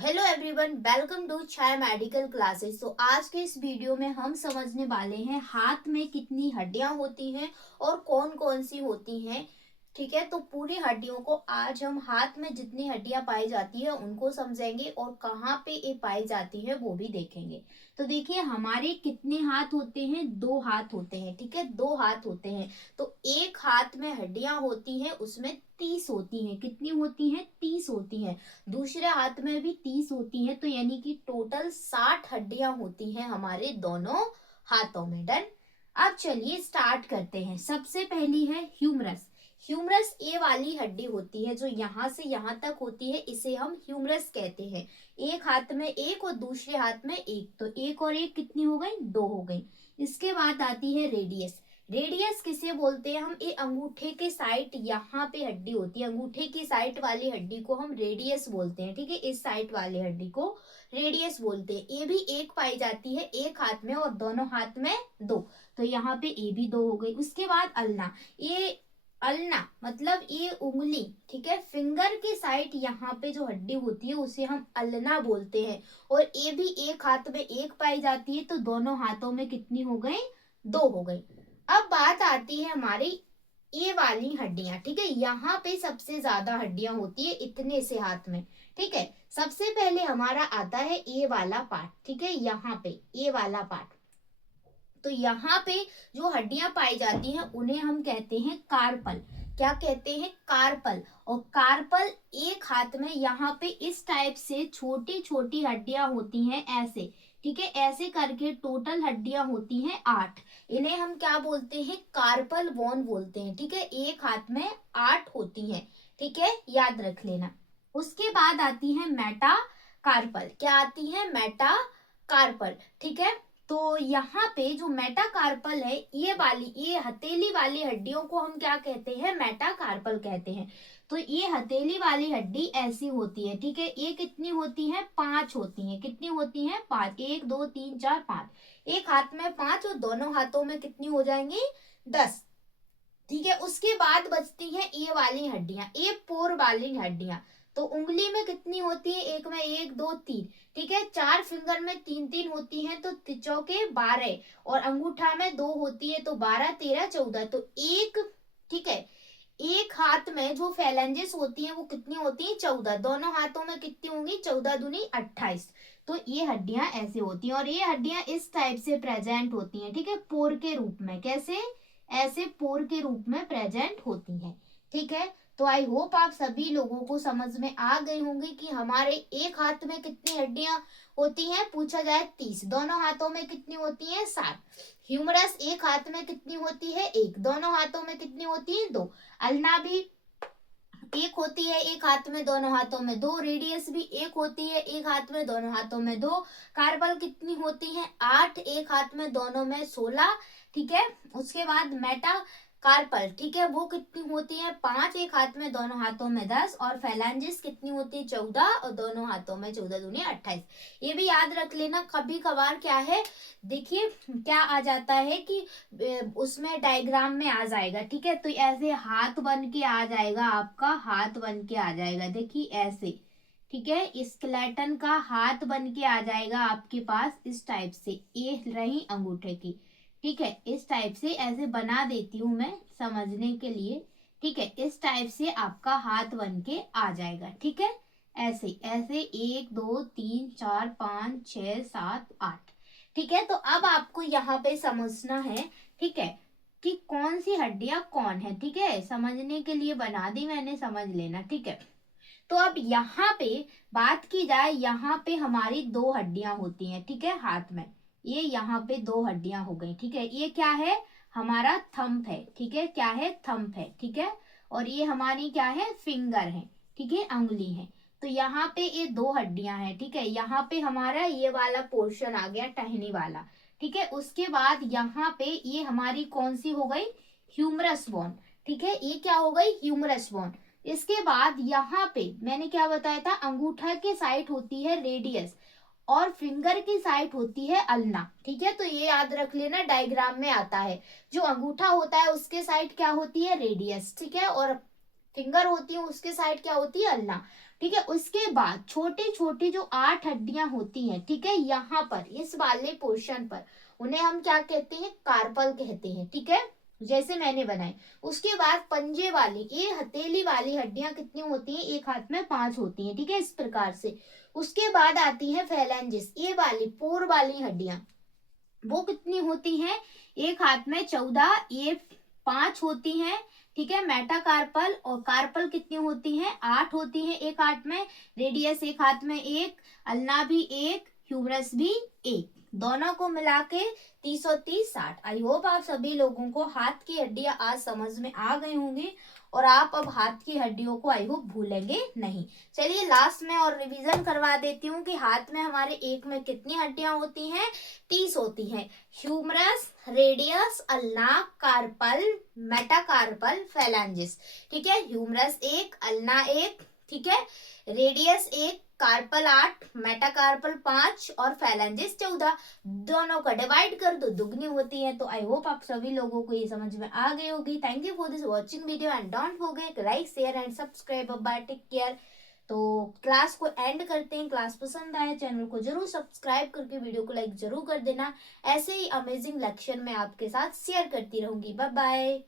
Hello everyone, welcome to Chhaya medical classes. तो आज के इस वीडियो में हम समझने वाले हैं हाथ में कितनी हड्डियां होती हैं और कौन कौन सी होती हैं। ठीक है, तो पूरी हड्डियों को आज हम हाथ में जितनी हड्डियां पाई जाती है उनको समझेंगे और कहाँ पे ये पाई जाती है वो भी देखेंगे। तो देखिए, हमारे कितने हाथ होते हैं? दो हाथ होते हैं। ठीक है, दो हाथ होते हैं। तो एक हाथ में हड्डियां होती हैं, उसमें 30 होती हैं। कितनी होती हैं? 30 होती हैं। दूसरे हाथ में भी 30 होती हैं, तो यानी कि टोटल 60 हड्डियां होती हैं हमारे दोनों हाथों में। डन। अब चलिए स्टार्ट करते हैं। सबसे पहली है ह्यूमरस। ह्यूमरस ये वाली हड्डी होती है जो यहाँ से यहाँ तक होती है, इसे हम ह्यूमरस कहते हैं। एक हाथ में एक और दूसरे हाथ में एक, तो एक और एक कितनी हो गई? दो हो गई। इसके बाद आती है रेडियस। रेडियस किसे बोलते हैं? हम ये अंगूठे के साइड यहाँ पे हड्डी होती है, अंगूठे की साइड वाली हड्डी को हम रेडियस बोलते हैं। ठीक है, इस साइड वाली हड्डी को रेडियस बोलते हैं। ये भी एक पाई जाती है एक हाथ में और दोनों हाथ में दो, तो यहाँ पे ये भी दो हो गई। उसके बाद अल्ना। ये अल्ना मतलब ये उंगली, ठीक है, फिंगर की साइड यहाँ पे जो हड्डी होती है उसे हम अल्ना बोलते हैं और ये भी एक हाथ में एक पाई जाती है, तो दोनों हाथों में कितनी हो गई? दो हो गई। अब बात आती है हमारी ये वाली हड्डियां। ठीक है, यहाँ पे सबसे ज्यादा हड्डियां होती है इतने से हाथ में। ठीक है, सबसे पहले हमारा आता है ये वाला पार्ट। ठीक है, यहाँ पे ये वाला पार्ट, तो यहाँ पे जो हड्डियां पाई जाती हैं उन्हें हम कहते हैं कार्पल। क्या कहते हैं? कार्पल। और कार्पल एक हाथ में यहाँ पे इस टाइप से छोटी छोटी हड्डियां होती हैं ऐसे। ठीक है, ऐसे करके टोटल हड्डियां होती हैं 8। इन्हें हम क्या बोलते हैं? कार्पल बोन बोलते हैं। ठीक है, एक हाथ में 8 होती हैं। ठीक है, याद रख लेना। उसके बाद आती है मेटा कार्पल। क्या आती है? Metacarpal. ठीक है, तो यहाँ पे जो मेटाकार्पल है, ये हथेली वाली हड्डियों को हम क्या कहते हैं? मेटाकार्पल कहते हैं। तो ये हथेली वाली हड्डी ऐसी होती है। ठीक है, ये कितनी होती है? 5 होती है। कितनी होती है? 5। 1 2 3 4 5। एक हाथ में 5 और दोनों हाथों में कितनी हो जाएंगी? 10। ठीक है, उसके बाद बचती है ये वाली हड्डियां, ये पोर वाली हड्डियां। तो उंगली में कितनी होती है? एक में 1 2 3। ठीक है, 4 फिंगर में 3 3 होती है, तो चौके 12। और अंगूठा में 2 होती है, तो 12 13 14। तो एक, ठीक है, एक हाथ में जो फैलेंजेस होती है वो कितनी होती है? 14। दोनों हाथों में कितनी होंगी? 14 दूनी 28। तो ये हड्डियां ऐसे होती हैं और ये हड्डियां इस टाइप से प्रेजेंट होती हैं। ठीक है, पोर के रूप में। कैसे? ऐसे पोर के रूप में प्रेजेंट होती हैं। ठीक है, तो आई होप आप सभी लोगों को समझ में आ गई होंगी कि हमारे एक हाथ में कितनी हड्डियां होती हैं। पूछा जाए 30, दोनों हाथों में कितनी होती हैं? 7। ह्यूमरस एक हाथ में कितनी होती है? 1। दोनों हाथों में कितनी होती है? 2। अल्ना भी एक होती है एक हाथ में दोनों हाथों में 2। रेडियस भी एक होती है एक हाथ में दोनों हाथों में 2। कार्बल कितनी होती है? 8। एक हाथ में दोनों में 16। ठीक है, उसके बाद मेटा कार्पल, ठीक है, वो कितनी होती है? 5। एक हाथ में दोनों हाथों में 10। और फैलेंजिस कितनी होती है? 14। और दोनों हाथों में 14 दूनी 28। ये भी याद रख लेना। कभी कभार क्या है, देखिए क्या आ जाता है कि उसमें डायग्राम में आ जाएगा। ठीक है, तो ऐसे हाथ बन के आ जाएगा, आपका हाथ बन के आ जाएगा। देखिए ऐसे। ठीक है, स्केलेटन का हाथ बन के आ जाएगा आपके पास इस टाइप से। ये रही अंगूठे की। ठीक है, इस टाइप से ऐसे बना देती हूँ मैं समझने के लिए। ठीक है, इस टाइप से आपका हाथ बन के आ जाएगा। ठीक है, ऐसे ऐसे 1 2 3 4 5 6 7 8। ठीक है, तो अब आपको यहाँ पे समझना है, ठीक है, कि कौन सी हड्डियां कौन है। ठीक है, समझने के लिए बना दी मैंने, समझ लेना। ठीक है, तो अब यहाँ पे बात की जाए, यहाँ पे हमारी 2 हड्डियां होती हैं। ठीक है, हाथ में ये यहाँ पे 2 हड्डियां हो गई। ठीक है, ये क्या है? हमारा थंब है। ठीक है, क्या है? थंब है। ठीक है, और ये हमारी क्या है? फिंगर है। ठीक है, अंगुली है। तो यहाँ पे ये 2 हड्डियां हैं। ठीक है, यहाँ पे हमारा ये वाला पोर्शन आ गया, टहनी वाला। ठीक है, उसके बाद यहाँ पे ये हमारी कौन सी हो गई? Humerus bone. ठीक है, ये क्या हो गई? Humerus bone. इसके बाद यहाँ पे मैंने क्या बताया था? अंगूठा के साइड होती है रेडियस और फिंगर की साइड होती है अल्ना। ठीक है, तो ये याद रख लेना, डायग्राम में आता है। जो अंगूठा होता है उसके साइड क्या होती है? रेडियस। ठीक है, और फिंगर होती है उसके साइड क्या होती है, अल्ना। ठीक है, उसके बाद छोटी छोटी जो 8 हड्डियां होती हैं, ठीक है, यहाँ पर इस वाले पोर्शन पर उन्हें हम क्या कहते हैं, कार्पल कहते हैं। ठीक है, जैसे मैंने बनाए। उसके बाद पंजे वाली, ये हथेली वाली हड्डियां कितनी होती हैं, एक हाथ में 5 होती हैं। ठीक है, इस प्रकार से। उसके बाद आती है फैलेंजिस, ये वाली पोर वाली हड्डियां, वो कितनी होती हैं, एक हाथ में 14, ये 5 होती हैं। ठीक है, मेटाकार्पल और कार्पल कितनी होती हैं, 8 होती हैं एक हाथ में। रेडियस एक हाथ में एक, अल्ना भी एक, ह्यूमरस भी एक, दोनों को मिला के 30 और 30 60। आई होप आप सभी लोगों को हाथ की हड्डियां आज समझ में आ गई होंगी और आप अब हाथ की हड्डियों को आई होप भूलेंगे नहीं। चलिए लास्ट में और रिवीजन करवा देती हूँ कि हाथ में हमारे एक में कितनी हड्डियां होती हैं, 30 होती हैं। Humerus, radius, ulna, carpal, metacarpal, phalanges. ठीक है, ह्यूमरस एक, अल्ना एक, ठीक है, रेडियस एक, कार्पल 8, मेटाकार्पल 5 और फैलेंजिस 14। दोनों का डिवाइड कर दो, दुगनी होती है। तो आई होप आप सभी लोगों को ये समझ में आ गई होगी। Thank you for this watching video and don't forget like share and subscribe. Bye, take care. तो क्लास को एंड करते हैं। क्लास पसंद आए चैनल को जरूर सब्सक्राइब करके वीडियो को लाइक जरूर कर देना। ऐसे ही अमेजिंग लेक्चर मैं आपके साथ शेयर करती रहूंगी। Bye bye.